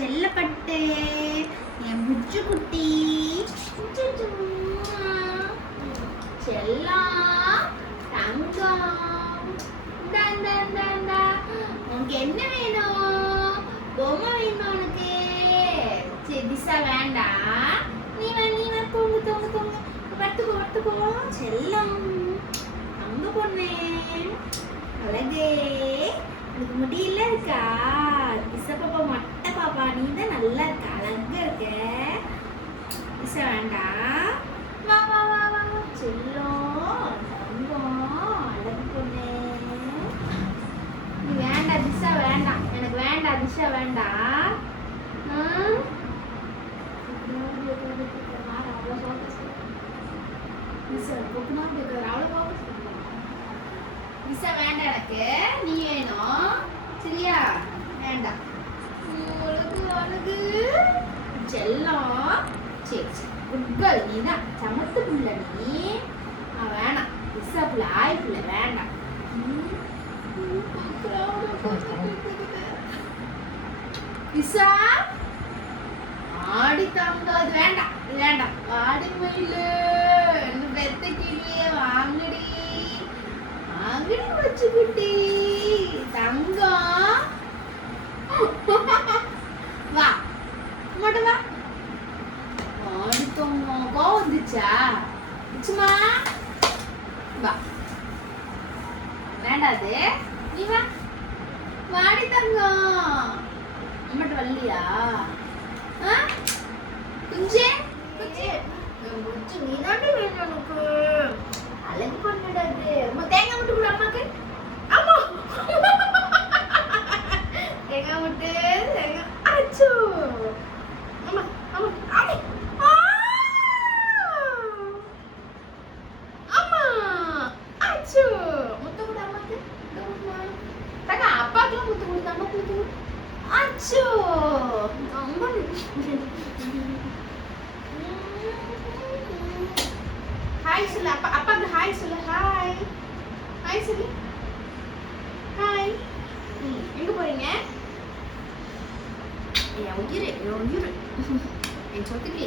செல்லப்பட்டு என் புஜ்ஜு குட்டி செல்லம் தங்கம் உனக்கு என்ன வேணும்? பொம்மை வேணுமா உனக்கு? சரி திசா வேண்டாம். நீ வா தூங்கு தூங்கு தூங்கு படுத்துக்கோ செல்லம் தங்க பொண்ணு அழகே. உனக்கு முடியல இருக்கா? திசா பாப்பா மொட்டை பாப்பா நீ தான் நல்லா இருக்க அழகா இருக்க. திசா வேண்டாம். வா வா வா வா செல்லம் தங்கம் அழகு பொண்ணு. நீ வேண்டாம் திசா வேண்டாம். எனக்கு வேண்டாம் திசா வேண்டாம். வேண்டாம் எனக்கு நீ வேணும் சரியா? வேண்டாம் அழகு செல்லம். சரி சரி குட்கல் நீ தான் சமத்து புள்ள நீ. வேணாம் விசா புள்ள ஆய் புள்ள வேண்டாம். விசா ஆடி தாங்காது வேண்டாம் வேண்டாம். ஆடி மயிலு பெத்த கிளியே வாங்கடி வாங்கடி வச்சுக்கிட்டி தங்கம். வா மட்டும் வா. ஆடி தங்கம் கோவம் வந்துச்சா? சும்மா வா வேண்டாது நீ வா. வாடி தங்கம் மட்டும் வரலையா? குஞ்சே குஞ்சே குஞ்சு நீ தாண்டி வேணும் எனக்கு. அழகு பண்ணிடாது. தேங்காய் முட்டு கூட அம்மாக்கு. ஆமா தேங்காய் முட்டு தேங்காய் அச்சோ. ஆமா ஆமா ஆமா ஆமா அச்சோ. முட்டை கூட அம்மாக்கு. தங்க அப்பாக்குலாம் முட்டை கொடுத்து அம்மாக்கு முட்டை கொடு. அச்சோ அம்மா. ஹாய் சொல்லு அப்பா. அப்பாக்கு ஹாய் சொல்லு. ஹாய் ஹாய் சொல்லு. ஹாய். எங்க போறீங்க? என் உயிர் என் சொத்துக்கு